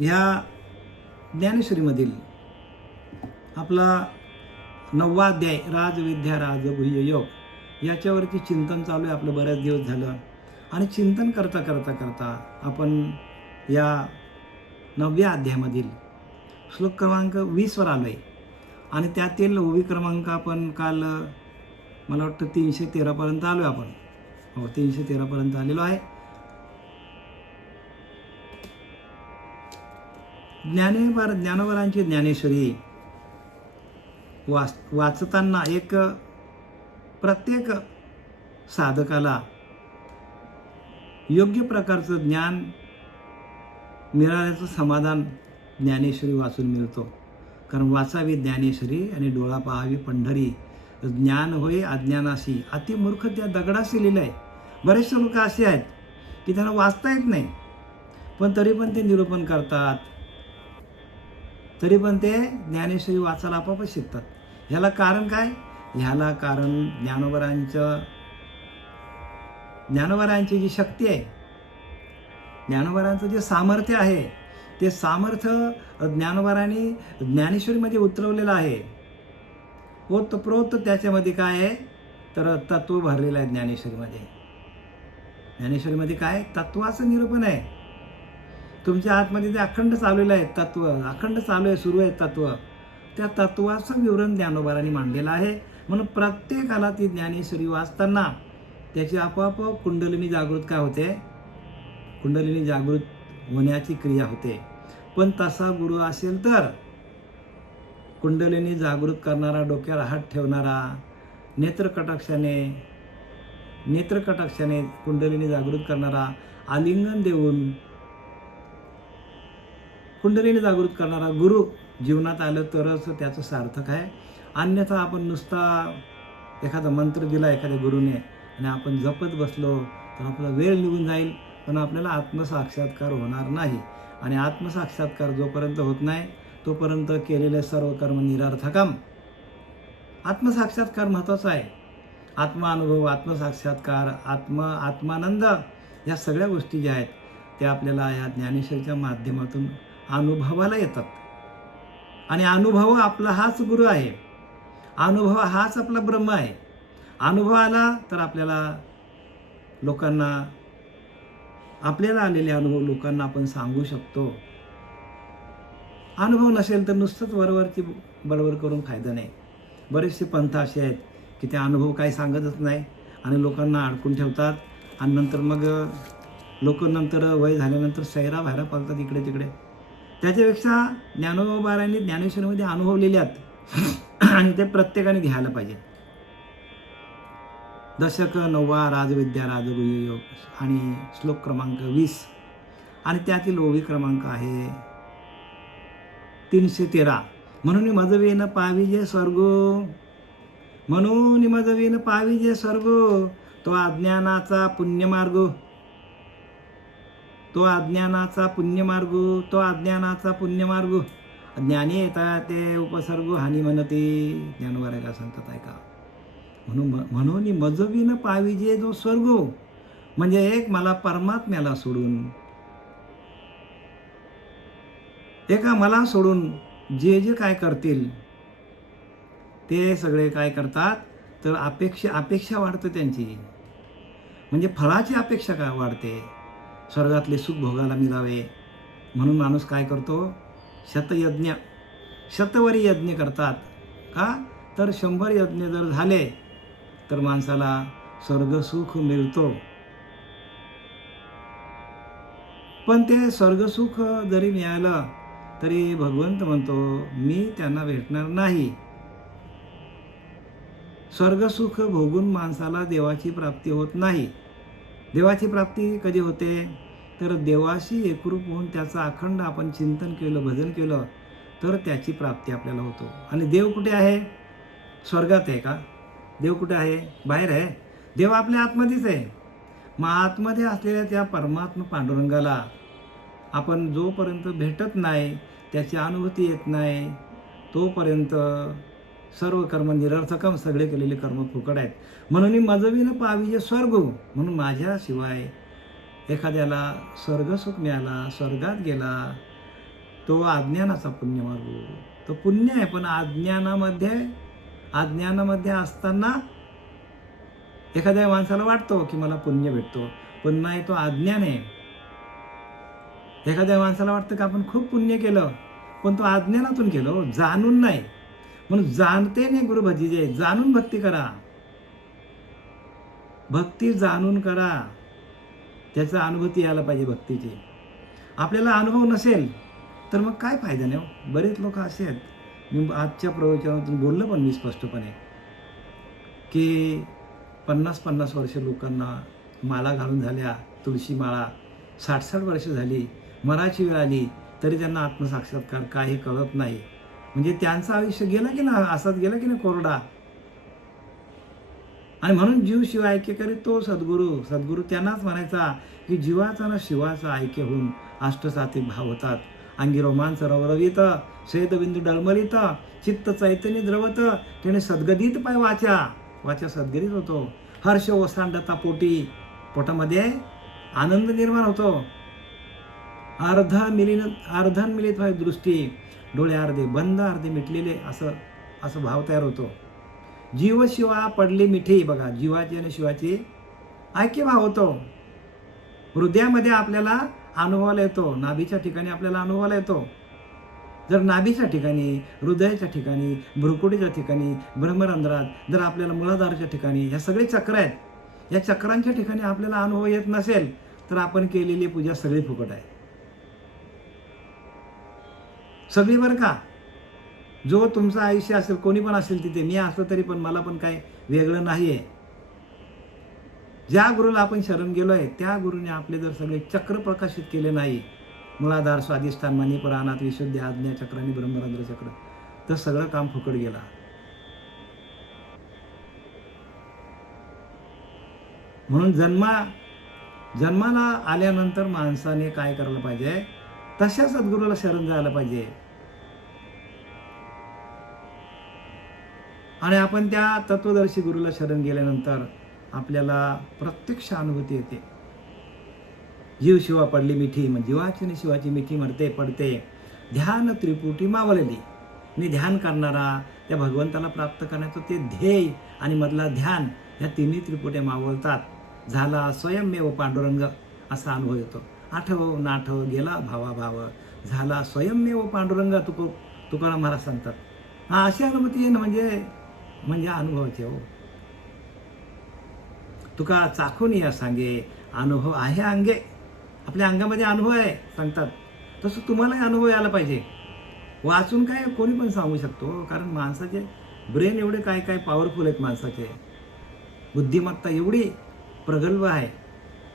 ह्या ज्ञानेश्वरीमधील आपला 9वा अध्याय राजविद्या राजगुह्य योग याच्यावरती चिंतन चालू आहे आपलं बऱ्याच दिवस झालं. आणि चिंतन करता करता करता आपण या 9व्या अध्यायामधील श्लोक क्रमांक 20 वर आलो आहे. आणि त्यातील ओवी क्रमांक आपण काल मला वाटतं 313 पर्यंत आलो आहे आपण. हो, 313 पर्यंत आलेलो आहे. ज्ञानोबरांची ज्ञानेश्वरी वाचताना एक प्रत्येक साधकाला योग्य प्रकारचं ज्ञान मिळाल्याचं समाधान ज्ञानेश्वरी वाचून मिळतो. कारण वाचावी ज्ञानेश्वरी आणि डोळा पाहावी पंढरी, ज्ञान होय अज्ञानाशी अतिमूर्ख त्या दगडाशी लिहिलं आहे. बरेचसे लोक असे आहेत की त्यांना वाचता येत नाही, पण तरी पण ते निरूपण करतात, तरी पण ते ज्ञानेश्वरी वाचायला आपोआपच शिकतात. ह्याला कारण काय? ह्याला कारण ज्ञानोबरांची जी शक्ती आहे, ज्ञानोबरांचं जे सामर्थ्य आहे, ते सामर्थ्य ज्ञानोबरांनी ज्ञानेश्वरीमध्ये उतरवलेलं आहे. ओतप्रोत त्याच्यामध्ये काय आहे तर तत्व भरलेलं आहे. ज्ञानेश्वरीमध्ये काय तत्वाचं निरूपण आहे. तुमच्या आतमध्ये ते अखंड चाललेलं आहे तत्व, अखंड चालू आहे, सुरू आहे तत्व. त्या तत्वाचं विवरण ज्ञानोबरांनी मांडलेलं आहे. म्हणून प्रत्येकाला ती ज्ञानेश्वरी वाचताना त्याची आपोआप कुंडलिनी जागृत काय होते, कुंडलिनी जागृत होण्याची क्रिया होते. पण तसा गुरु असेल तर कुंडलिनी जागृत करणारा, डोक्यावर हात ठेवणारा, नेत्रकटाक्षाने कुंडलिनी जागृत करणारा, आलिंगन देऊन कुंडलिनी जागृत करणारा गुरु जीवनात आलं तरच त्याचं सार्थक आहे. अन्यथा आपण नुसता एखादा मंत्र दिला एखाद्या गुरुने आणि आपण जपत बसलो तर आपला वेळ निघून जाईल, पण आपल्याला आत्मसाक्षात्कार होणार नाही. आणि आत्मसाक्षात्कार जोपर्यंत होत नाही तोपर्यंत केलेले सर्व कर्म निरर्थकम. आत्मसाक्षात्कार महत्त्वाचा आहे. आत्मानुभव, आत्मसाक्षात्कार, आत्मानंद या सगळ्या गोष्टी ज्या आहेत त्या आपल्याला या ज्ञानेश्वरीच्या माध्यमातून अनुभवाला येतात. आणि अनुभव आपला हाच गुरु आहे, अनुभव हाच आपला ब्रह्म आहे. अनुभव आला तर आपल्याला आलेले अनुभव लोकांना आपण सांगू शकतो. अनुभव नसेल तर नुसतंच वरवरची बडबड करून फायदा नाही. बरेचसे पंथ असे आहेत की ते अनुभव काही सांगतच नाही आणि लोकांना अडकून ठेवतात. आणि नंतर मग लोक वय झाल्यानंतर सैरा बाहेर पालतात इकडे तिकडे. त्याच्यापेक्षा ज्ञानोबारांनी ज्ञानेश्वरीमध्ये अनुभवलेले आहेत आणि ते प्रत्येकाने घ्यायला पाहिजे. दशक 9वा राजविद्या राजगुह्य योग आणि श्लोक क्रमांक 20 आणि त्यातील ओवी क्रमांक आहे 313. म्हणून मजवीन पाविजे स्वर्ग, म्हणून मजवीन पाविजे स्वर्ग, तो अज्ञानाचा पुण्यमार्ग, तो अज्ञानाचा पुण्यमार्ग. ज्ञानी येतात ते उपसर्ग हानी म्हणते. ज्ञानोबा का सांगतात ऐका. म्हणून मजवीन पाविजे जो स्वर्ग, म्हणजे एक मला परमात्म्याला सोडून, एका मला सोडून जे जे काय करतील ते सगळे काय करतात तर अपेक्षा वाढते त्यांची. म्हणजे फळाची अपेक्षा काय वाढते, स्वर्गातले सुख भोगायला मिळावे म्हणून माणूस काय करतो, शतवरी यज्ञ करतात. का तर 100 यज्ञ जर झाले तर माणसाला स्वर्गसुख मिळतो. पण ते स्वर्गसुख जरी मिळालं तरी भगवंत म्हणतो मी त्यांना भेटणार नाही. स्वर्गसुख भोगून माणसाला देवाची प्राप्ती होत नाही. देवाची प्राप्ती कधी होते तर देवाशी एकरूप होऊन त्याचं अखंड आपण चिंतन केलं, भजन केलं तर त्याची प्राप्ती आपल्याला होतो. आणि देव कुठे आहे? स्वर्गात आहे का? देव कुठे आहे? बाहेर आहे. देव आपल्या आतमध्येच आहे. मग आतमध्ये असलेल्या त्या परमात्मा पांडुरंगाला आपण जोपर्यंत भेटत नाही, त्याची अनुभूती येत नाही, तोपर्यंत सर्व कर्म निरर्थकम, सगळे केलेले कर्म फुकट आहेत. म्हणून मजवीन पाविजे स्वर्ग, म्हणून माझ्याशिवाय एखाद्याला स्वर्गसुख मिळाला, स्वर्गात गेला तो अज्ञानाचा पुण्यमार्ग. तो पुण्य आहे, पण अज्ञानामध्ये असताना एखाद्या माणसाला वाटतो की मला पुण्य भेटतो, पण नाही, तो अज्ञान आहे. एखाद्या माणसाला वाटतं की आपण खूप पुण्य केलं, पण तो अज्ञानातून केलं, जाणून नाही. म्हणून जाणते ने गुरु भजिजे, जाणून भक्ती करा. भक्ती जाणून करा, त्याचा अनुभूती यायला पाहिजे भक्तीची. आपल्याला अनुभव नसेल तर मग काय फायदा नाही हो. बरेच लोक असे आहेत, मी आजच्या प्रवचनातून बोललो पण मी स्पष्टपणे, की 50-50 वर्ष लोकांना माळा घालून झाल्या, तुळशी माळा, 60-60 वर्ष झाली, मराठी वेळ आली तरी त्यांना आत्मसाक्षात्कार काही कळत नाही. म्हणजे त्यांचं आयुष्य गेलं की ना, असाच गेलं की ना कोरडा. आणि म्हणून जीव शिव ऐक्य करीत तो सद्गुरू त्यांनाच म्हणायचा की जीवाचा ना शिवाचा ऐक्य होऊन अष्टसात्विक भाव होतात. अंगी रोमांच रवरवीत, स्वेदबिंदू डळमळीत, चित्त चैतन्य द्रवत, त्याने सद्गदित पाय वाचा सद्गदित होतो. हर्ष ओसांडता पोटामध्ये आनंद निर्माण होतो. अर्धन मिलित व्हाय दृष्टी, डोळे अर्धे बंद अर्धे मिटलेले, असं भाव तयार होतो. जीव शिवा पडली मिठी, बघा जीवाची आणि शिवाची ऐक्य भाव होतो. हृदयामध्ये आपल्याला अनुभवाला येतो, नाभीच्या ठिकाणी आपल्याला अनुभवाला येतो. जर नाभीच्या ठिकाणी, हृदयाच्या ठिकाणी, भ्रुकुटीच्या ठिकाणी, ब्रह्मरंध्रात, जर आपल्याला मूलाधाराच्या ठिकाणी, ह्या सगळे चक्र आहेत, या चक्रांच्या ठिकाणी आपल्याला अनुभव येत नसेल तर आपण केलेली पूजा सगळी फुकट आहे, सगळी. बरं का, जो तुमचं आयुष्य असेल, कोणी पण असेल तिथे, मी असलो तरी पण मला पण काय वेगळं नाही आहे. ज्या गुरुला आपण शरण गेलो आहे त्या गुरुने आपले जर सगळे चक्र प्रकाशित केले नाही, मूलाधार, स्वाधिष्ठान, मणिपूर, अनाथ, विशुद्धी, आज्ञा चक्र आणि ब्रह्मरंध्र चक्र, तर सगळं काम फुकट गेला. म्हणून जन्माला आल्यानंतर माणसाने काय करायला पाहिजे, तशा सद्गुरूला शरण जायला पाहिजे. आणि आपण त्या तत्वदर्शी गुरुला शरण गेल्यानंतर आपल्याला प्रत्यक्ष अनुभूती येते. जीव शिवा पडली मिठी, म्हणजे जीवाची आणि शिवाची मिठी मरते पडते. ध्यान त्रिपुटी मावळली, आणि ध्यान करणारा त्या भगवंताला प्राप्त करण्याचं ते ध्येय आणि मधला ध्यान, ह्या तिन्ही त्रिपुट्या मावळतात. झाला स्वयंमेव पांडुरंग, असा अनुभव येतो. आठव नाठव गेला भाव, झाला स्वयंमेव पांडुरंग, तुकाराम महाराज सांगतात. हा, अशी अनुभूती आहे ना, म्हणजे अनुभवाचे हो. तुका चाखून या सांगे, अनुभव आहे अंगे. आपल्या अंगामध्ये अनुभव आहे सांगतात, तसं तुम्हालाही अनुभव यायला पाहिजे. वाचून काय कोणी पण सांगू शकतो, कारण माणसाचे ब्रेन एवढे काय पॉवरफुल आहेत, माणसाचे बुद्धिमत्ता एवढी प्रगल्भ आहे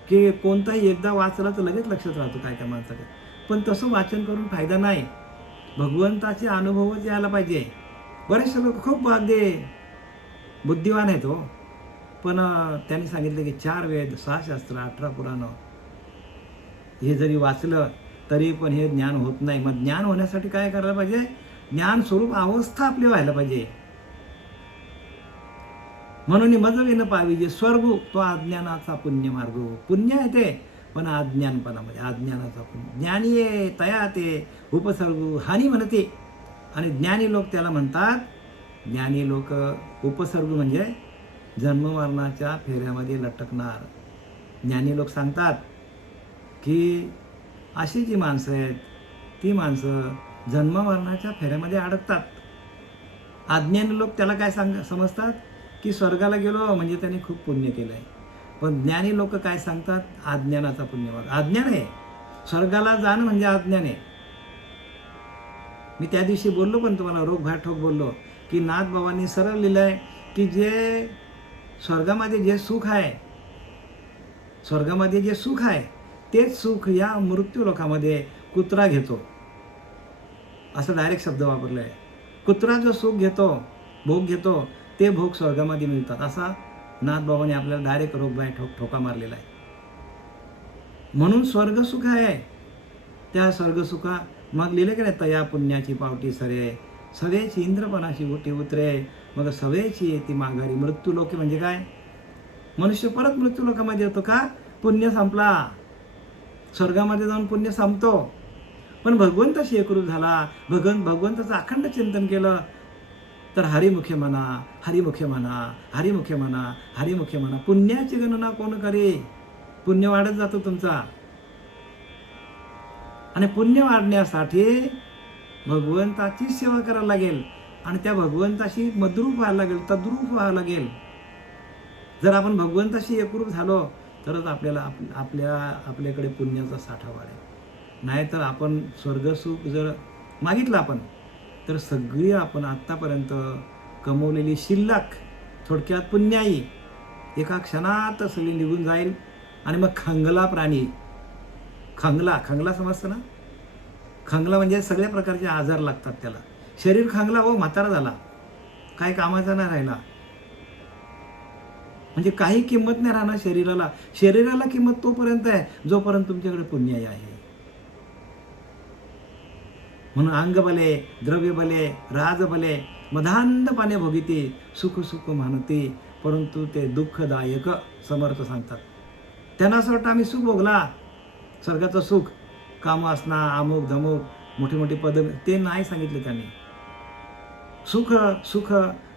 की कोणताही एकदा वाचला तर लगेच लक्षात राहतो काय माणसाचे. पण तसं वाचन करून फायदा नाही, भगवंताचे अनुभवच यायला पाहिजे. बरेचसे लोक खूप बुद्धिवान आहेत हो, पण त्यांनी सांगितलं की 4 वेद, 6 शास्त्र, 18 पुराणं हे जरी वाचलं तरी पण हे ज्ञान होत नाही. मग ज्ञान होण्यासाठी काय करायला पाहिजे, ज्ञान स्वरूप अवस्था आपली व्हायला पाहिजे. म्हणून मजविन पाविजे स्वर्गू, तो अज्ञानाचा पुण्यमार्ग. पुण्य आहे ते, पण अज्ञानपणामध्ये अज्ञानाचा पुण्य. ज्ञानी ये तया ते उपसर्गू हानी म्हणते, आणि ज्ञानी लोक त्याला म्हणतात. ज्ञानी लोक उपसर्ग म्हणजे जन्म मरणाच्या फेऱ्यामध्ये लटकणार. ज्ञानी लोक सांगतात की अशी जी माणसं आहेत ती माणसं जन्म मरणाच्या फेऱ्यामध्ये अडकतात. अज्ञानी लोक त्याला काय समजतात की स्वर्गाला गेलो म्हणजे त्यांनी खूप पुण्य केलं आहे. पण ज्ञानी लोक काय सांगतात, अज्ञानाचा पुण्यमार्ग. अज्ञान आहे, स्वर्गाला जाणं म्हणजे अज्ञान आहे. मी त्या दिवशी बोललो पण तुम्हाला रोग बाहेर ठोक बोललो की नाथबाबांनी सरळ लिहिलं आहे की जे स्वर्गामध्ये जे सुख आहे तेच सुख या मृत्यू लोकामध्ये कुत्रा घेतो, असं डायरेक्ट शब्द वापरला आहे. कुत्रा जो सुख घेतो, भोग घेतो, ते भोग स्वर्गामध्ये मिळतात, असा नाथबाबांनी आपल्याला डायरेक्ट रोग बाहेर ठोका मारलेला आहे. म्हणून स्वर्गसुख आहे, त्या स्वर्गसुखा मग लिहिले की नाही, तया पुण्याची पावटी सरे, सवेची इंद्रपणाची ओटी उतरे, मग सवेची येते माघारी. मृत्यू लोक म्हणजे काय, मनुष्य परत मृत्यू लोकामध्ये येतो का, पुण्य संपला, स्वर्गामध्ये जाऊन पुण्य संपतो. पण भगवंताशी एकरूप झाला, भगवंताचं अखंड चिंतन केलं, तर हरिमुखे म्हणा, हरिमुखे म्हणा, हरिमुखे म्हणा, हरिमुखे म्हणा. पुण्याची गणना कोण करे? पुण्य वाढत जातो तुमचा. आणि पुण्य वाढण्यासाठी भगवंताची सेवा करायला लागेल आणि त्या भगवंताशी मद्रूप व्हायला लागेल, तद्रूप व्हायला लागेल. जर आपण भगवंताशी एकरूप झालो तरच आपल्याकडे पुण्याचा साठा वाढेल. नाहीतर आपण स्वर्गसुख जर मागितलं आपण, तर सगळी आपण आत्तापर्यंत कमवलेली शिल्लक, थोडक्यात पुण्याई, एका क्षणात सगळी निघून जाईल. आणि मग खंगला प्राणी, खंगला समजतं ना? खंगला म्हणजे सगळ्या प्रकारचे आजार लागतात त्याला. शरीर खंगला, हो म्हातारा झाला, काय कामाचा नाही राहिला, म्हणजे काही किंमत नाही राहणार शरीराला. शरीराला किंमत तोपर्यंत आहे जोपर्यंत तुमच्याकडे पुण्याई आहे. म्हणून अंग बले, द्रव्य बले, राज बले, मधांधपाने भोगिते, सुख सुख म्हणते, परंतु ते दुःखदायक. समर्थ सांगतात. त्यांना असं वाटतं आम्ही सुख भोगला, स्वर्गाचं सुख, काम असणार, अमुक धमुक, मोठी मोठी पद, ते नाही सांगितले त्यांनी. सुख सुख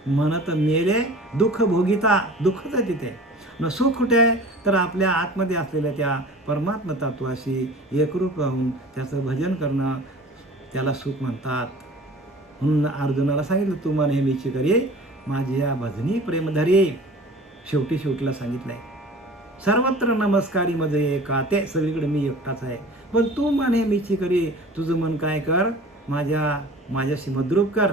म्हणत मेले, दुःख भोगिता. दुःखच आहे तिथे. न सुख कुठे आहे? तर आपल्या आतमध्ये असलेल्या त्या परमात्मा तत्वाशी एकरूप राहून त्याचं भजन करणं, त्याला सुख म्हणतात. म्हणून अर्जुनाला सांगितलं, तू मन नेहमीची करी माझी या भजनी प्रेमधरी. शेवटीला सांगितलंय, सर्वत्र नमस्कारी मजे एका, ते सगळीकडे मी एकटाच आहे, पण तू मन नेहमीची करी. तुझं मन काय कर, माझ्याशी मद्रूप कर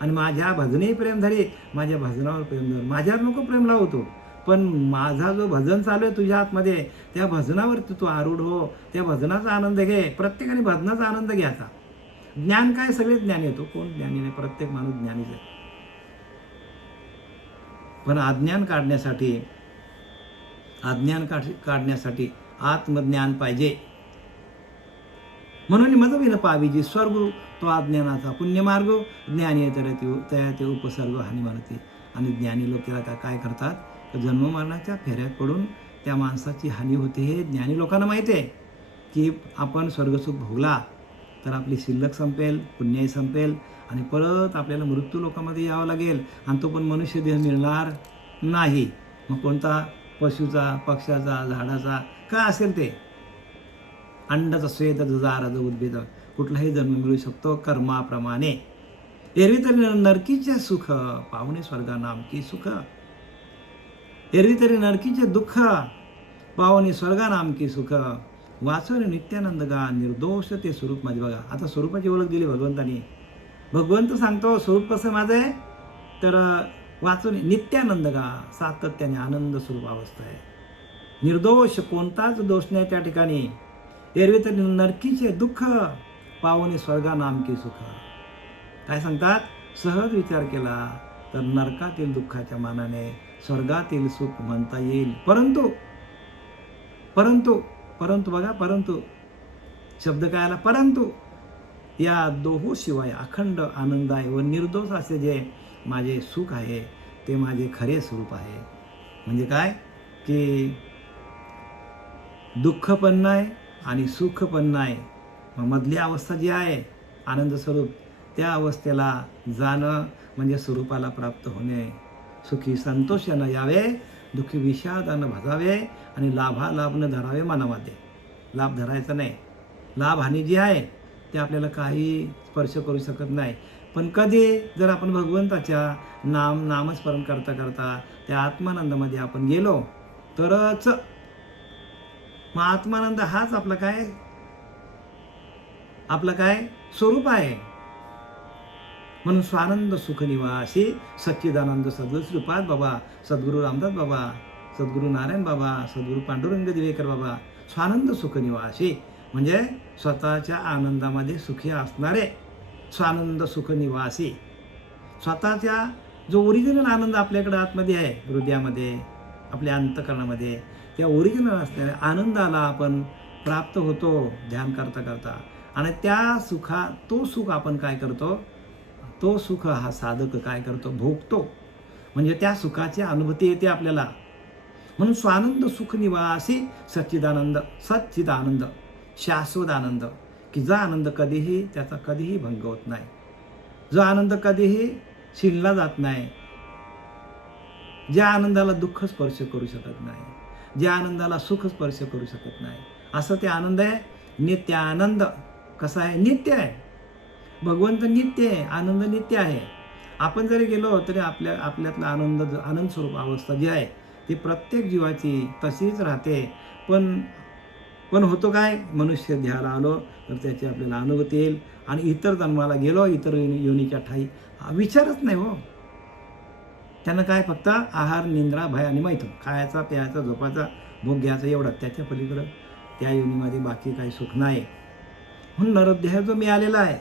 आणि माझ्या भजनी प्रेम धरी, माझ्या भजनावर प्रेम धर. माझ्यावर नको प्रेम लावतो, पण माझा जो भजन चालू आहे तुझ्या आतमध्ये, त्या भजनावरती तू आरूढ हो, त्या भजनाचा आनंद घे. प्रत्येकाने भजनाचा आनंद घ्यायचा. ज्ञान काय? सगळे ज्ञान येतो, कोण ज्ञानी नाही? प्रत्येक माणूस ज्ञानीच आहे. पण अज्ञान काढण्यासाठी आत्मज्ञान पाहिजे. म्हणून मजविन पाविजी स्वर्ग तो अज्ञानाचा पुण्यमार्ग, ज्ञानी तया उपसर्ग हानी म्हणते. आणि ज्ञानी लोक त्याला काय करतात, तर जन्ममरणाच्या फेऱ्यात पडून त्या माणसाची हानी होते. हे ज्ञानी लोकांना माहिती आहे की आपण स्वर्गसुख भोगला तर आपली शिल्लक संपेल, पुण्याई संपेल आणि परत आपल्याला मृत्यू लोकांमध्ये यावं लागेल. आणि तो पण मनुष्य देह मिळणार नाही. मग कोणता? पशुचा, पक्ष्याचा, झाडाचा, का असेल ते, अंडाचा, स्वेद, जाराचा, उद्भिद, कुठलाही जन्म मिळू शकतो कर्माप्रमाणे. एरवी तरी नरकीचे सुख पाहुणे स्वर्गा नामकी सुख, एरवी तरी नरकीचे दुःख पाहुणे स्वर्गा नामकी सुख, वाचून नित्यानंद गा निर्दोष ते स्वरूप माझे. बघा, आता स्वरूपाची ओळख दिली भगवंतानी. भगवंत सांगतो स्वरूप कसं माझं आहे, तर वाचून नित्यानंद गा, सातत्याने आनंद स्वरूप अवस्था आहे. निर्दोष, कोणताच दोष नाही त्या ठिकाणी. एरवी तरी नरकीचे दुःख पावणे स्वर्गा नामकी सुख. काय सांगतात? सहज विचार केला तर नरकातील दुःखाच्या मानाने स्वर्गातील सुख म्हणता येईल. परंतु बघा, परंतु शब्द काय आला? परंतु या दोहो शिवाय अखंड आनंद आहे व निर्दोष असे जे माझे सुख आहे ते माझे खरे स्वरूप आहे. म्हणजे काय की दुःख पण नाही आणि सुख पण नाही, मधली अवस्था जी आहे आनंद स्वरूप, त्या अवस्थेला जाणं म्हणजे स्वरूपाला प्राप्त होणे. सुखी संतोषानं यावे, दुःखी विषादानं भजावे आणि लाभ न धरावे मनामध्ये. लाभ धरायचा नाही. लाभ हानी जी आहे ते आपल्याला काही स्पर्श करू शकत नाही. पण कधी जर आपण भगवंताच्या नामस्मरण करता करता त्या आत्मानंदामध्ये आपण गेलो तरच. मग आत्मानंद हाच आपला काय स्वरूप आहे. म्हणून स्वानंद सुख निवासी सच्चिदानंद सद्गुरू श्रीपाद बाबा, सद्गुरू रामदास बाबा, सद्गुरू नारायण बाबा, सद्गुरू पांडुरंग दिवेकर बाबा, स्वानंद सुख निवासी म्हणजे स्वतःच्या आनंदामध्ये सुखी असणारे स्वानंद सुख निवासी. स्वतःच्या जो ओरिजिनल आनंद आपल्याकडे आतमध्ये आहे, हृदयामध्ये, आपल्या अंतःकरणामध्ये, त्या ओरिजिनल असलेल्या आनंदाला आपण प्राप्त होतो ध्यान करता करता. आणि त्या तो सुख आपण काय करतो, तो सुख हा साधक काय करतो, भोगतो. म्हणजे त्या सुखाची अनुभूती येते आपल्याला. म्हणून स्वानंद सुख निवासी सच्चिदानंद, शाश्वत आनंद. की जो आनंद कधीही त्याचा कधीही भंग होत नाही, जो आनंद कधीही शिणला जात नाही, ज्या आनंदाला दुःख स्पर्श करू शकत नाही, ज्या आनंदाला सुख स्पर्श करू शकत नाही, असं ते आनंद आहे. नित्य आनंद कसा आहे? नित्य आहे. भगवंत नित्य आहे, आनंद नित्य आहे. आपण जरी गेलो तरी आपल्यातला आनंद स्वरूप अवस्था जी आहे ती प्रत्येक जीवाची तशीच राहते. पण पण होतो काय? मनुष्य ध्याला आलो तर त्याची आपल्याला अनुभूती येईल. आणि इतर जन्माला गेलो, इतर योनीच्या ठाई विचारच नाही हो. त्यांना काय? फक्त आहार, निंद्रा, भय आणि मैथून, खायचा, प्यायचा, झोपायचा, भोग घ्यायचा एवढं. त्याच्या पलीकडं त्या योनीमध्ये बाकी काही सुख नाही. म्हणून नरदेह जो मिळालेला आहे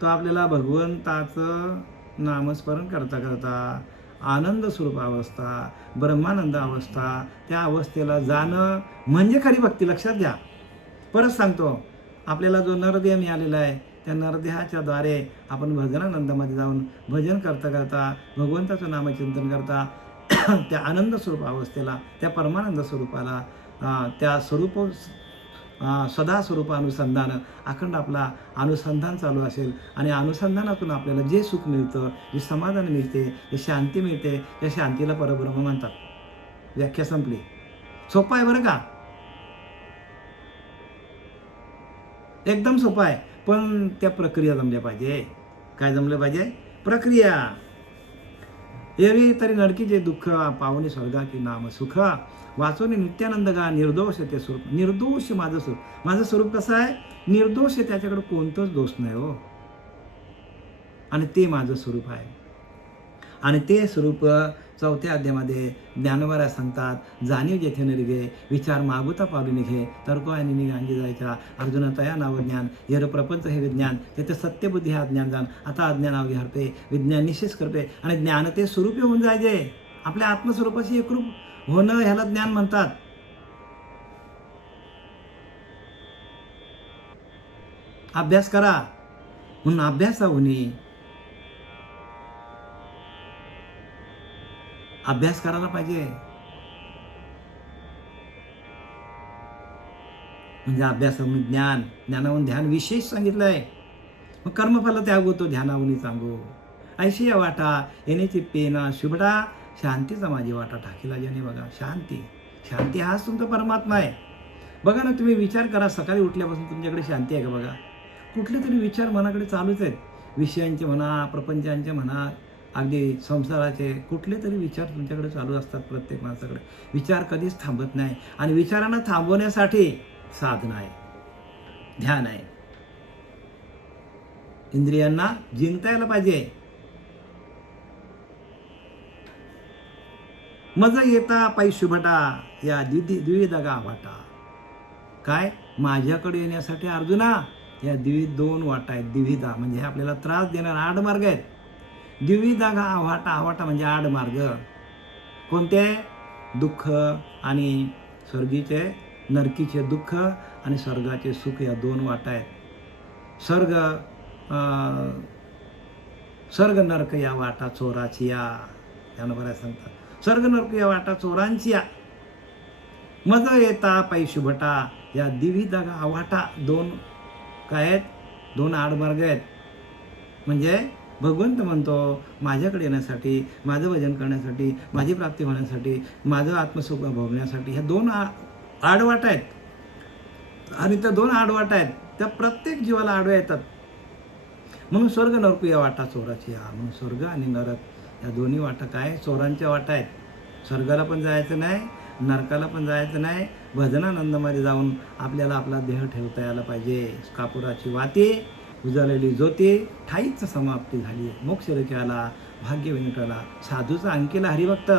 तो आपल्याला भगवंताचं नामस्मरण करता करता आनंद स्वरूप अवस्था, ब्रह्मानंद अवस्था, त्या अवस्थेला जाणं म्हणजे खरी भक्ती. लक्षात घ्या. परत सांगतो, आपल्याला जो नरदेह मिळालेला आहे त्या नरदेहाच्या द्वारे आपण भजनानंदामध्ये जाऊन भजन करता करता, भगवंताचं नामचिंतन करता त्या आनंद स्वरूप अवस्थेला, त्या परमानंद स्वरूपाला, त्या सदा स्वरूपानुसंधान अखंड आपला अनुसंधान चालू असेल. आणि अनुसंधानातून आपल्याला जे सुख मिळतं, जे समाधान मिळते, जे शांती मिळते, त्या शांतीला परब्रह्म म्हणतात. व्याख्या संपली. सोपं आहे बरं का? एकदम सोपं आहे. पण त्या प्रक्रिया जमल्या पाहिजे. काय जमलं पाहिजे? प्रक्रिया. एरवी तरी नरकीचे दुःख पावणे स्वर्गा की नाम सुख, वाचून नित्यानंद गा निर्दोष ते स्वरूप. निर्दोष माझं स्वरूप. माझं स्वरूप कसं आहे? निर्दोष आहे, त्याच्याकडे कोणतंच दोष नाही हो. आणि ते माझं स्वरूप आहे. आणि ते स्वरूप 4थ्या अध्यायामध्ये ज्ञानोबा सांगतात, जाणीव जेथे निघे विचार मागुता पावली निघे तर्को आणि निघांगी जायच्या अर्जुना तया नाव ज्ञान येर प्रपंच हे विज्ञान तेथे सत्यबुद्धी हा ज्ञान जाण आता अज्ञानावघे हरपे विज्ञान निश्चित करपे. आणि ज्ञान ते स्वरूपी होऊन जायचे. आपल्या आत्मस्वरूपाशी एकरूप होणं ह्याला ज्ञान म्हणतात. अभ्यास करा. म्हणून अभ्यास होणे, अभ्यास करायला पाहिजे. म्हणजे अभ्यासाहून ज्ञान, ज्ञानाहून ध्यान विशेष सांगितलंय. मग कर्मफल त्याग होतो ध्यानाहून सांगो. ऐशी या वाटा येण्याची पेना शुभडा शांतीचा माझी वाटा ठाकीला ज्याने. बघा, शांती, शांती हाच तुमचा परमात्मा आहे. बघा ना, तुम्ही विचार करा, सकाळी उठल्यापासून तुमच्याकडे शांती आहे का? बघा, कुठले तरी विचार मनाकडे चालूच आहेत. विषयांचे म्हणा, प्रपंचांचे म्हणा, अगदी संसाराचे कुठले तरी विचार तुमच्याकडे चालू असतात. प्रत्येक माणसाकडे विचार कधीच थांबत नाही. आणि विचारांना थांबवण्यासाठी साधना आहे, ध्यान आहे. इंद्रियांना जिंकता यायला पाहिजे. मज येता पै शुभटा या द्विविधा वाटा. काय? माझ्याकडे येण्यासाठी अर्जुना या दोन वाटा आहेत. द्विविधा म्हणजे आपल्याला त्रास देणारा आडमार्ग आहेत. द्विविधा वाटा, आवाटा म्हणजे आडमार्ग. कोणते? दुःख आणि स्वर्गीचे नरकीचे दुःख आणि स्वर्गाचे सुख या दोन वाटा आहेत. स्वर्ग नरक या वाटा चोराची या. त्यानं बऱ्याच सांगतात, स्वर्ग नरक या वाटा चोरांची या. मज येता पै शुभटा या द्विविधा आवाटा. दोन काय आहेत? दोन आडमार्ग आहेत. म्हणजे भगवंत म्हणतो, माझ्याकडे येण्यासाठी, माझं भजन करण्यासाठी, माझी प्राप्ती होण्यासाठी, माझं आत्मसुख भोगण्यासाठी ह्या दोन आडवाट आहेत. आणि त्या दोन आडवाट आहेत त्या प्रत्येक जीवाला आडव्या येतात. म्हणून स्वर्ग नरक या वाटा चोराची या. म्हणून स्वर्ग आणि नरक या दोन्ही वाटा काय? चोरांच्या वाटा आहेत. स्वर्गाला पण जायचं नाही, नरकाला पण जायचं नाही. भजनानंदामध्ये जाऊन आपल्याला आपला देह ठेवता यायला पाहिजे. कापुराची वाती, उजळलेली ज्योती, ठाईच समाप्ती झाली. मोक्ष आला, भाग्य विनिटाला. साधूचा अंकीला हरिभक्त,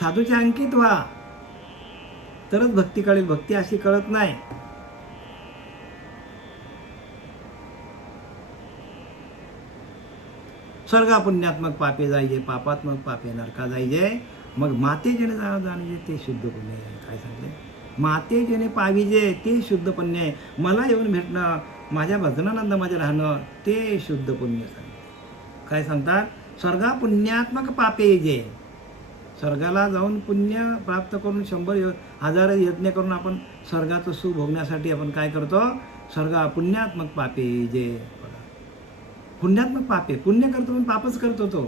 साधूच्या अंकित व्हा, तरच भक्ती कळेल. भक्ती अशी कळत नाही. स्वर्गा पुण्यात्मक पापे जायचे, पापात्मक पापे नरका जायचे. मग माते जेणे जाणीजे ते शुद्ध पुण्य. काय सांगले? माते जेणे पाविजे ते शुद्ध पुण्य. मला येऊन भेटणं, माझ्या भजनानंदामध्ये राहणं ते शुद्ध पुण्य सांगते. काय सांगतात? स्वर्गा पुण्यात्मक पापे जे. स्वर्गाला जाऊन पुण्य प्राप्त करून 100,000 यज्ञ करून आपण स्वर्गाचं सुख भोगण्यासाठी आपण काय करतो? स्वर्गा पुण्यात्मक पापे जे पुण्यात्मक पापे, पुण्य करतो पण पापच करतो तो.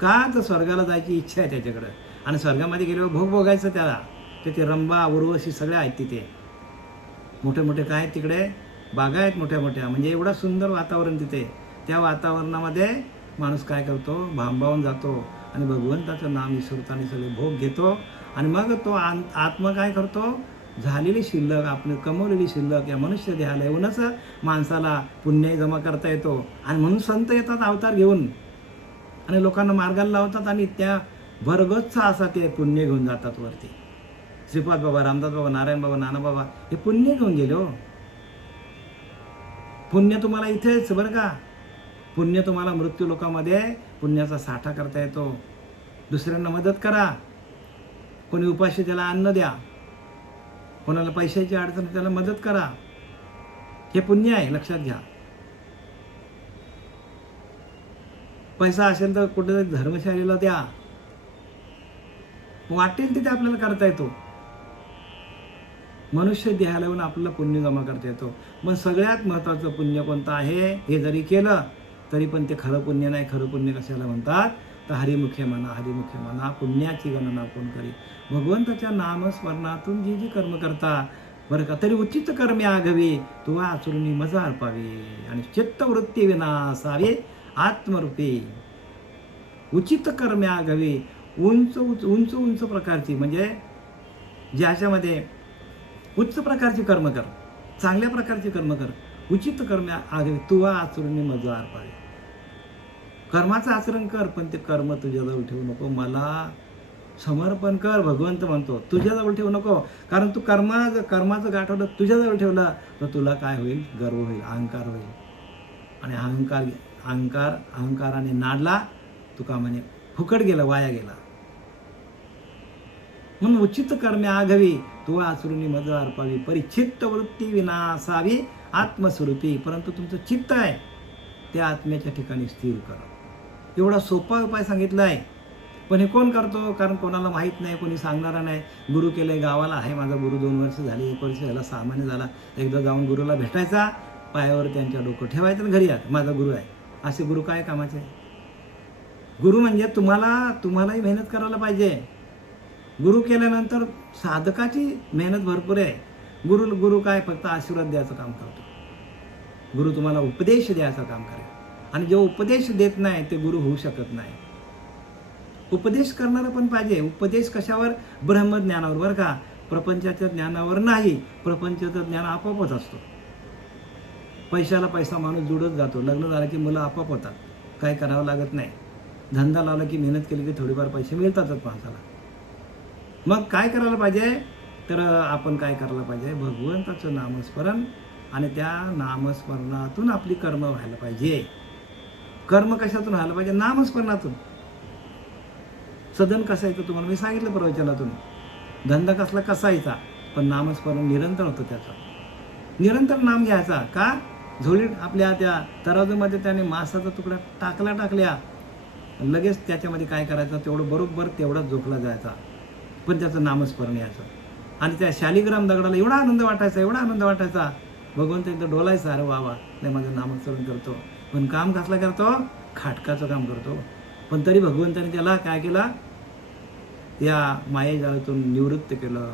का? तर स्वर्गाला जायची इच्छा आहे त्याच्याकडं, आणि स्वर्गामध्ये गेल्यावर भोग भोगायचं त्याला. तिथे रंभा उर्वशी सगळ्या आहेत तिथे. मोठे मोठे काय आहेत तिकडे? बागा आहेत मोठ्या मोठ्या. म्हणजे एवढं सुंदर वातावरण तिथे. त्या वातावरणामध्ये माणूस काय करतो? भांबावून जातो आणि भगवंताचं नाम विसरताना सगळे भोग घेतो. आणि मग तो आत्मा काय करतो? झालेली शिल्लक, आपली कमवलेली शिल्लक या मनुष्य देहाला येऊनच माणसाला पुण्य जमा करता येतो. आणि म्हणून संत येतात अवतार घेऊन आणि लोकांना मार्गाला लावतात, आणि त्या भरगच्च असा ते पुण्य घेऊन जातात वरती. श्रीपाद बाबा, रामदास बाबा, नारायण बाबा, नाना बाबा हे पुण्य घेऊन गेले हो. पुण्य तुम्हाला इथेच बरं का, पुण्य तुम्हाला मृत्यू लोकामध्ये पुण्याचा साठा करता येतो. दुसऱ्यांना मदत करा. कोणी उपाशी त्याला अन्न द्या, कोणाला पैशाची अडचण त्याला मदत करा. हे पुण्य आहे, लक्षात घ्या. पैसा असेल तर कुठेतरी धर्मशाळेला द्या. वाटेल तिथे आपल्याला करता येतो. मनुष्य देहाला येऊन आपल्याला पुण्य जमा करता येतो. मग सगळ्यात महत्त्वाचं पुण्य कोणतं आहे? हे जरी केलं तरी पण ते खरं पुण्य नाही. खरं पुण्य कशाला म्हणतात? तर हरिमुखे म्हणा, हरिमुखे म्हणा, पुण्याची गणना कोण करी. भगवंताच्या नामस्मरणातून जी जी कर्म करता बरं का, तरी उचित कर्मे आघवी तुवा आचरुणी मजा अर्पावी, आणि चित्तवृत्ती विनासावी आत्मरूपी. उचित कर्मे आघवी, उंच उंच उंच उंच प्रकारची, म्हणजे ज्याच्यामध्ये उच्च प्रकारची कर्म कर, चांगल्या प्रकारची कर्म कर. उचित कर्म आघवी तुवा आचरुणी मजा अर्पावी. कर्माचं आचरण कर, पण ते कर्म तुझ्याजवळ ठेवू नको. मला समर्पण कर, भगवंत म्हणतो. तुझ्याजवळ ठेवू नको. कारण तू कर्माचं गाठवलं तुझ्याजवळ ठेवलं तर तुला काय होईल? गर्व होईल, अहंकार होईल. आणि अहंकाराने नाडला तुका म्हणे फुकट गेला, वाया गेला. म्हणून उचित कर्मे आघवी तुवा आचरुणी मज अर्पावी, परिचित्त वृत्ती विनासावी आत्मस्वरूपी. परंतु तुमचं चित्त आहे त्या आत्म्याच्या ठिकाणी स्थिर करा. एवढा सोपा उपाय सांगितला आहे. पण हे कोण करतो? कारण कोणाला माहीत नाही, कोणी सांगणारा नाही. गुरु केलंय, गावाला आहे माझा गुरु, 2 वर्ष झाली, 1 वर्ष झाला, सामान्य झाला. एकदा जाऊन गुरुला भेटायचा, पायावर त्यांच्या डोकं ठेवायचं आणि घरी यायचं, माझा गुरु आहे. असे गुरु काय कामाचे? गुरु म्हणजे तुम्हालाही मेहनत करायला पाहिजे. गुरु केल्यानंतर साधकाची मेहनत भरपूर आहे. गुरु काय फक्त आशीर्वाद द्यायचं काम करतो. गुरु तुम्हाला उपदेश द्यायचं काम करेल. आणि जो उपदेश देत नाही ते गुरु होऊ शकत नाही. उपदेश करणारा पण पाहिजे. उपदेश कशावर? ब्रह्मज्ञानावर बरं का, प्रपंचाच्या ज्ञानावर नाही. प्रपंचाचं ज्ञान आपोआपच असतो. पैशाला पैसा माणूस जुडत जातो. लग्न झालं की मुलं आपोआप होतात, काय करावं लागत नाही. धंदा लावला की मेहनत केली की थोडीफार पैसे मिळतातच माणसाला. मग काय करायला पाहिजे? तर आपण काय करायला पाहिजे? भगवंताचं नामस्मरण, आणि त्या नामस्मरणातून आपली कर्म व्हायला पाहिजे. कर्म कशातून व्हायला पाहिजे? नामस्मरणातून. सदन कसायचं तुम्हाला मी सांगितलं प्रवचनातून. धंदा कसला कसायचा, पण नामस्मरण निरंतर होतं त्याचं. निरंतर नाम घ्यायचा. का? झोळीत आपल्या त्या तराजूमध्ये त्याने मांसाचा तुकडा टाकल्या लगेच त्याच्यामध्ये काय करायचं? तेवढं बरोबर तेवढाच झोपला जायचा, पण त्याचं नामस्मरण यायचं. आणि त्या शालिग्राम दगडाला एवढा आनंद वाटायचा. भगवंत एकदम डोलायचा, अरे वा नाही माझं नामस्मरण करतो. पण काम कसला करतो? खाटकाचं काम करतो. पण तरी भगवंताने त्याला काय केलं? या मायेजाळातून निवृत्त केलं.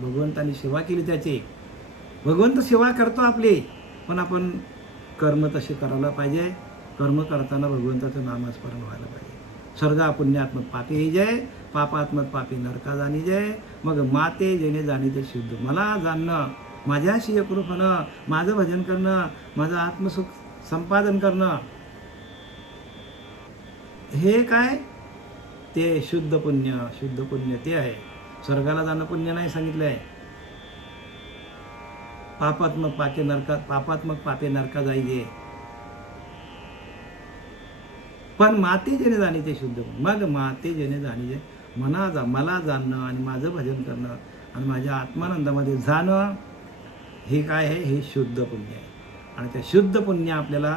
भगवंताने सेवा केली त्याची. भगवंत सेवा करतो आपली, पण आपण कर्म तसे करायला पाहिजे. कर्म करताना भगवंताचं नामस्मरण व्हायला पाहिजे. स्वर्गा पुण्यात्मक पापी जय, पापात्मक पापी नरका जाणी जय. मग माते जेणे जाणी ते शुद्ध. मला जाणणं, माझ्याशी एकरूप होणं, माझं भजन करणं, माझं आत्मसुख संपादन करणं, हे काय? ते शुद्ध पुण्य ते आहे. स्वर्गाला जाणं पुण्य नाही सांगितलं आहे. पापात्मक पापे नरका जाईजे. पण माते जेणे जाणी ते शुद्ध. मग माते जेणे जाणी जे मला जाणणं आणि माझं भजन करणं आणि माझ्या आत्मानंदामध्ये जाणं, हे काय आहे? हे शुद्ध पुण्य आहे. आणि त्या शुद्ध पुण्य आपल्याला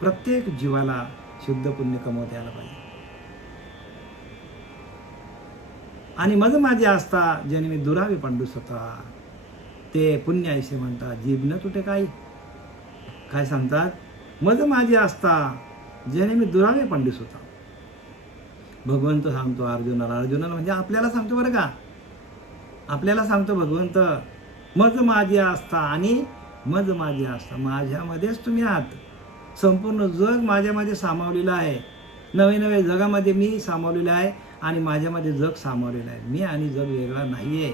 प्रत्येक जीवाला शुद्ध पुण्य कमवता यायला पाहिजे. आणि मज माझे असता ज्याने मी दुरावे पांडू स्वतः. ते पुण्य ऐसे म्हणतात. जीभ न तुटे काय काय सांगतात, मज माझे असता जेणे मी दुरावे पंडित होता. भगवंत सांगतो अर्जुनाला म्हणजे आपल्याला सांगतो बरं का, आपल्याला सांगतो भगवंत, मज माझे असता आणि मज माझे असता, माझ्यामध्येच तुम्ही आहात. संपूर्ण जग माझ्यामध्ये सामावलेलं आहे. नवे नवे जगामध्ये मी सामावलेलं आहे आणि माझ्यामध्ये जग सामावलेलं आहे. मी आणि जग वेगळा नाहीये.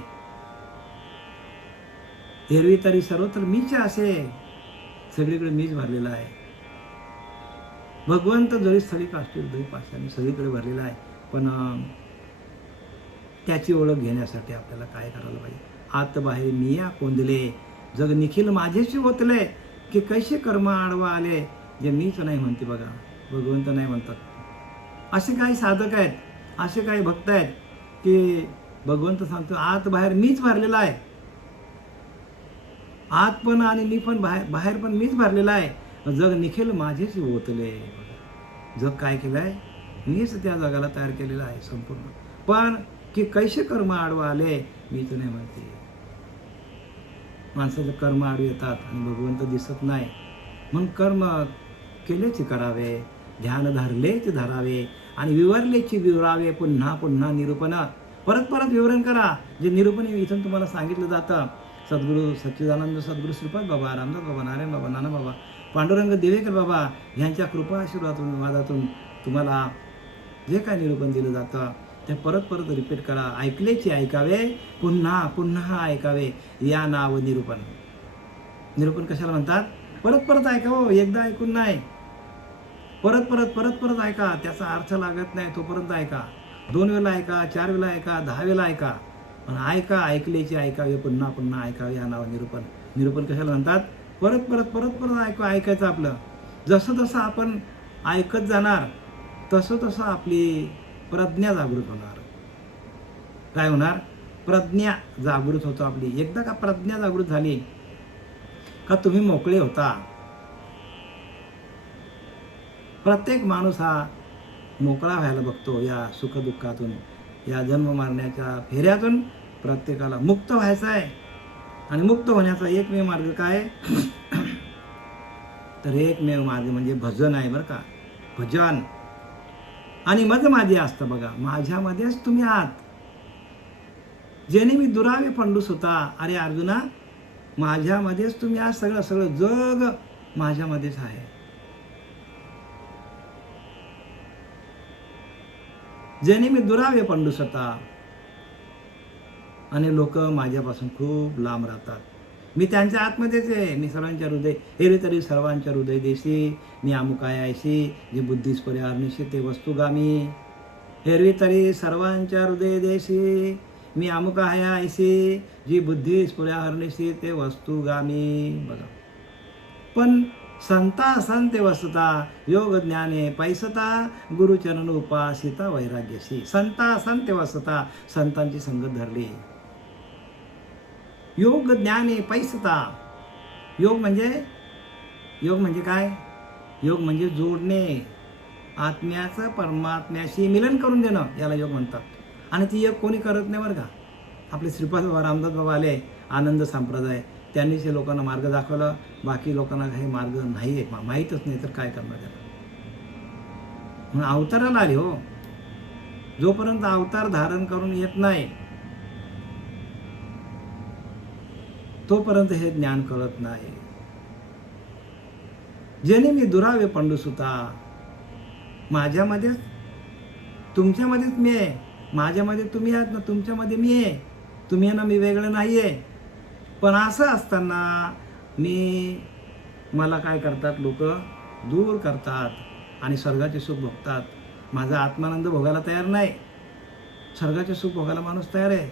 एरवी तरी सर्वत्र मीच असे, सगळीकडे मीच भरलेला आहे. भगवंत जरी स्थळी काष्टील जरी पाशाने सगळीकडे भरलेला आहे. पण त्याची ओळख घेण्यासाठी आपल्याला काय करायला पाहिजे, आत बाहेर मिया कोंदले, जग निखिल माझेशी होतले, की कैसे कर्म आडवा आले, जे मीच नाही म्हणते बघा, भगवंत नाही म्हणतात. असे काही साधक आहेत, असे काही भक्त आहेत की भगवंत सांगतो आत बाहेर मीच भरलेला आहे. आत पण आणि मी पण बाहेर पण मीच भरलेला आहे. जग निखिल माझेच ओतले. जग काय केलं आहे, मीच त्या जगाला तयार केलेलं आहे संपूर्ण. पण की कैसे कर्म आडवा आले, मीच नाही म्हणते. माणसाचं कर्म आडवे येतात आणि भगवंत दिसत नाही. म्हणून कर्म केलेचे करावे, ध्यान धरलेच धरावे आणि विवरलेची विवरावे. पुन्हा पुन्हा निरूपण, परत परत विवरण करा. जे निरूपण इथून तुम्हाला सांगितलं जातं, सद्गुरू सच्चिदानंद सद्गुरू श्रीपाद बाबा, रामदास बाबा, नारायण बाबा, नाना बाबा, पांडुरंग देवेकर बाबा यांच्या कृपा आशीर्वादातून वादातून तुम्हाला जे काय निरूपण दिलं जातं ते परत परत रिपीट करा. ऐकलेचे ऐकावे, पुन्हा पुन्हा ऐकावे, या नाव निरूपण. निरूपण कशाला म्हणतात, परत परत ऐकावं, एकदा ऐकून नाही, परत परत परत परत ऐका. त्याचा अर्थ लागत नाही तोपर्यंत ऐका. 2 वेळा ऐका, 4 वेळा ऐका, 10 वेळा ऐका, पण ऐका. ऐकलेचे ऐकावे, पुन्हा पुन्हा ऐकावे, या नाव निरूपण. निरूपण कशाला म्हणतात, परत परत परत परत ऐकायचं आपलं. जसं जसं आपण ऐकत जाणार तसं तसं आपली प्रज्ञा जागृत होणार. काय होणार, प्रज्ञा जागृत होतो आपली. एकदा का प्रज्ञा जागृत झाली का तुम्ही मोकळे होता. प्रत्येक माणूस हा मोकळा व्हायला बघतो या सुखदुःखातून, या जन्म मारण्याच्या फेऱ्यातून. प्रत्येकाला मुक्त व्हायचं आहे आणि मुक्त होण्याचा एकमेव मार्ग काय तर एकमेव मार्ग म्हणजे भजन आहे बरं का, भजन. आणि मज माझे असतं बघा, माझ्यामध्येच तुम्ही आहात. जेणे मी दुरावे पंडूस होता. अरे अर्जुना, माझ्यामध्येच तुम्ही आज, सगळं सगळं जग माझ्यामध्येच आहे. जेणे मी दुरावे पंडूस होता. आणि लोक माझ्यापासून खूप लांब राहतात. मी त्यांच्या आतमध्येच आहे. मी सर्वांच्या हृदय हेरे तरी सर्वांच्या हृदय देशी, मी अमुकाय ऐशी, जी बुद्धीस पर्याहरनिशी ते वस्तुगामी. हेरवी तरी सर्वांच्या हृदय देशी, मी अमुक आहे ऐशी, जी बुद्धीस पर्याहरनिशी ते वस्तुगामी. बघा, पण संता संते वसता, योग ज्ञाने पैसता, गुरुचरण उपासिता वैराग्यशी. संता संते वसता, संतांची संगत धरली. योग ज्ञाने पैसता. योग म्हणजे काय, योग म्हणजे जोडणे, आत्म्याचं परमात्म्याशी मिलन करून देणं, याला योग म्हणतात. आणि ती योग कोणी करत नाही बरं का. आपले श्रीपाद बाबा, रामदास बाबा आले, आनंद संप्रदाय, त्यांनीच हे लोकांना मार्ग दाखवला. बाकी लोकांना काही मार्ग नाही आहे, माहीतच नाही, तर काय करणार त्याला. म्हणून अवताराला आले हो. जोपर्यंत अवतार धारण करून येत नाही तोपर्यंत हे ज्ञान कळत नाही. जेणे मी दुरावे पंडूस होता. माझ्यामध्येच तुमच्यामध्येच मी आहे, माझ्यामध्ये तुम्ही आहात ना, तुमच्यामध्ये मी आहे. तुम्ही ना, मी वेगळं नाही आहे. पण असं असताना मला काय करतात लोक, दूर करतात आणि स्वर्गाचे सुख भोगतात. माझा आत्मानंद भोगायला तयार नाही, स्वर्गाचे सुख भोगायला माणूस तयार आहे.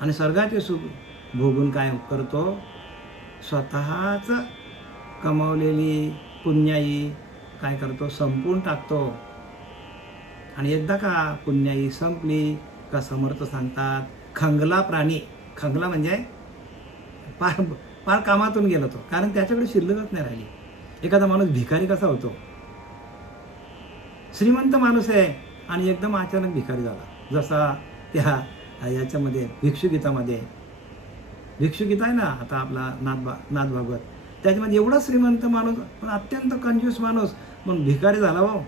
आणि स्वर्गाचे सुख भोगून काय करतो, स्वतःच कमावलेली पुण्याई काय करतो, संपवून टाकतो. आणि एकदा का पुण्याई संपली का समर्थ सांगतात, खंगला प्राणी. खंगला म्हणजे पार कामातून गेला तो, कारण त्याच्याकडे शिल्लकच नाही राहिली. एखादा माणूस भिकारी कसा होतो, श्रीमंत माणूस आहे आणि एकदम अचानक भिकारी झाला. जसा त्या याच्यामध्ये भिक्षुगीतामध्ये, भिक्षुगीता आहे ना आता आपला नाथ भागवत, त्याच्यामध्ये एवढा श्रीमंत माणूस पण अत्यंत कंजूस माणूस पण भिकारी झाला हो.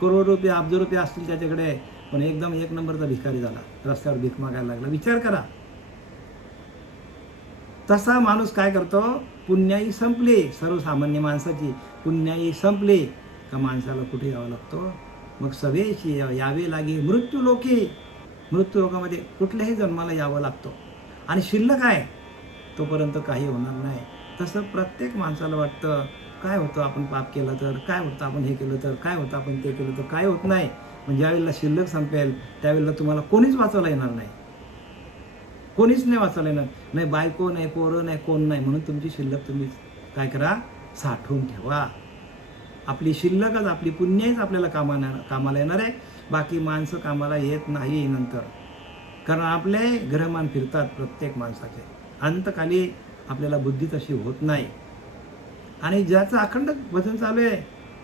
करोड रुपये अब्ज रुपये असतील त्याच्याकडे, पण एकदम एक नंबरचा भिकारी झाला, रस्त्यावर भीक मागायला लागला. विचार करा. तसा माणूस काय करतो, पुण्याई संपली, सर्वसामान्य माणसाची पुण्याई संपली का माणसाला कुठे यावं लागतो, मग सवेशी यावे लागे मृत्यू लोकी. मृत्यू लोकामध्ये कुठल्याही जन्माला यावं लागतो आणि शिल्लक आहे तोपर्यंत काही होणार नाही. तसं प्रत्येक माणसाला वाटतं काय होतं आपण पाप केलं तर, काय होतं आपण हे केलं तर, काय होतं आपण ते केलं तर, काय होत नाही. पण ज्यावेळेला शिल्लक संपेल त्यावेळेला तुम्हाला कोणीच वाचवला येणार नाही, कोणीच नाही वाचवला येणार नाही. बायको नाही, पोरं नाही, कोण नाही. म्हणून तुमची शिल्लक तुम्ही काय करा, साठवून ठेवा. आपली शिल्लकच, आपली पुण्यच आपल्याला कामाला येणार आहे. बाकी माणसं कामाला येत नाही नंतर, कारण आपले ग्रहमान फिरतात प्रत्येक माणसाचे. अंतकाली आपल्याला बुद्धी तशी होत नाही. आणि ज्याचं अखंड भजन चालू आहे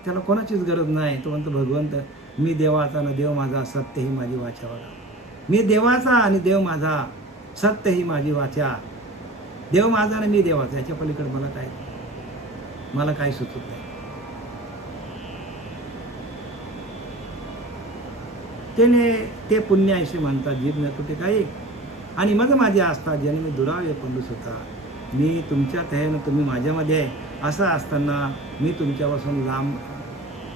त्याला कोणाचीच गरज नाही. तो म्हणतो भगवंत मी देवाचा ना देव माझा, सत्य ही माझी वाचा. बघा, मी देवाचा आणि देव माझा, सत्य ही माझी वाचा. देव माझा आणि मी देवाचा, याच्या पलीकडे मला काय सुचत नाही. ते पुण्य असे म्हणतात जीभ न तुटे काही, आणि मग माझे असतात ज्याने मी दुरावे पंडूस होता. मी तुमच्यात आहे ना तुम्ही माझ्यामध्ये आहे, असं असताना मी तुमच्यापासून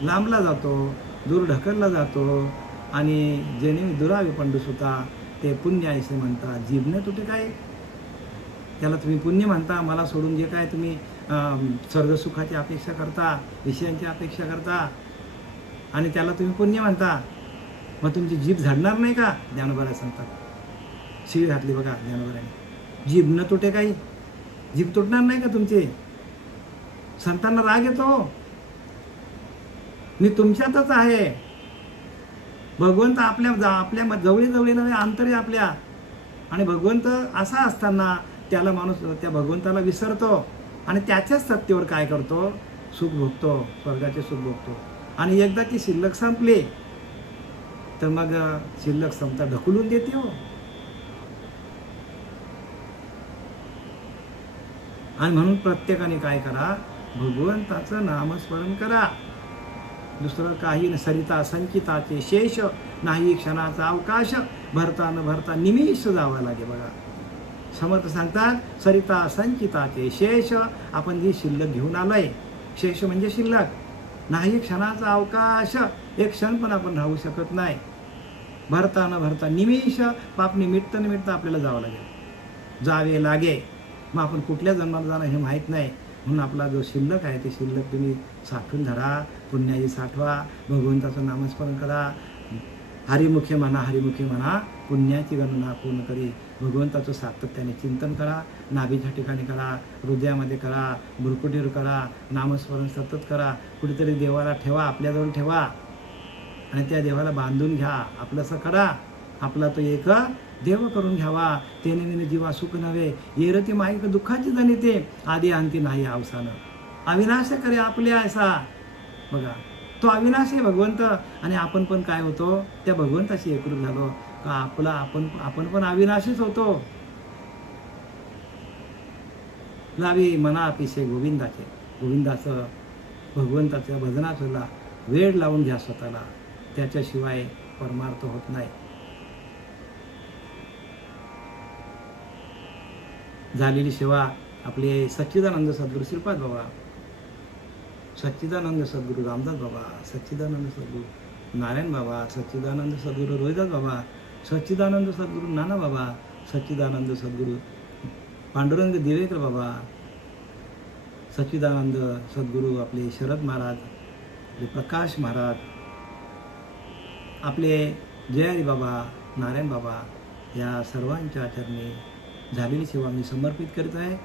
लांबला जातो, दूर ढकलला जातो, आणि ज्याने मी दुरावे पंडूस होता ते पुण्य असे म्हणतात जीभ न तुटे काय. त्याला तुम्ही पुण्य म्हणता. मला सोडून जे काय तुम्ही स्वर्गसुखाची अपेक्षा करता, विषयांची अपेक्षा करता, आणि त्याला तुम्ही पुण्य म्हणता. मग तुमची जीभ झाडणार नाही का? ज्ञानोबा सांगतात, शिवी घातली बघा ज्ञानोबाने, जीभ न तुटे काही. जीभ तुटणार नाही का तुमची? संतांना राग येतो, मी तुमच्यातच आहे. भगवंत आपल्या जवळी नव्हे, अंतरी आपल्या. आणि भगवंत असा असताना त्याला माणूस त्या भगवंताला विसरतो आणि त्याच्याच सत्तेवर काय करतो, सुख भोगतो, स्वर्गाचे सुख भोगतो. आणि एकदा ती शिल्लक संपली तर मग शिल्लक संपता ढकलून देते हो. आणि म्हणून प्रत्येकाने काय करा, भगवंताचं नामस्मरण करा. दुसरं काही नाही. सरिता संचिताचे शेष, नाही क्षणाचा अवकाश, भरता न भरता निमिष जावा लागे. बघा समर्थ सांगतात, सरिता संचिताचे शेष, आपण जी शिल्लक घेऊन आलोय, शेष म्हणजे शिल्लक, नाही क्षणाचा अवकाश, एक क्षण पण आपण राहू शकत नाही. भरता न भरता निमिष, पाप निमित्त आपल्याला जावे लागे. मग आपण कुठल्या जन्माला जाणार हे माहीत नाही. म्हणून आपला जो शिल्लक आहे ते शिल्लक तुम्ही साठवून धरा, पुण्याची साठवा, भगवंताचं नामस्मरण करा, हरिमुखे म्हणा, पुण्याची गणना पूर्ण करी. भगवंताचं सातत्याने चिंतन करा, नाभीच्या ठिकाणी करा, हृदयामध्ये करा, भुरकुटीवर करा, नामस्मरण सतत करा. कुठेतरी देवाला ठेवा, आपल्याजवळ ठेवा, आणि त्या देवाला बांधून घ्या, आपलंसं करा. आपला तो एक देव करून घ्यावा. तेने विने जीवा सुख नव्हे, येरती माईक दुःखाची जनिते, आधी अंती नाही अवसान. अविनाश करे आपले ऐसा. बघा तो अविनाशी भगवंत, आणि आपण पण काय होतो, त्या भगवंताशी एकरूप झालो का आपण पण अविनाशीच होतो. लावी मना पिसे गोविंदाचं भगवंताच्या भजनाचं वेळ लावून घ्या स्वतःला, त्याच्याशिवाय परमार्थ होत नाही. झालेली सेवा आपले सच्चिदानंद सद्गुरू श्रीपाद बाबा, सच्चिदानंद सद्गुरू रामदास बाबा, सच्चिदानंद सद्गुरू नारायण बाबा, सच्चिदानंद सद्गुरू रोहिदास बाबा, सच्चिदानंद सद्गुरू नाना बाबा, सच्चिदानंद सद्गुरू पांडुरंग दिवेकर बाबा, सच्चिदानंद सद्गुरू आपले शरद महाराज, आपले प्रकाश महाराज, आपले जयारी बाबा, नारायण बाबा, या सर्वांच्या चरणी झालेली सेवा मी समर्पित करीत आहे.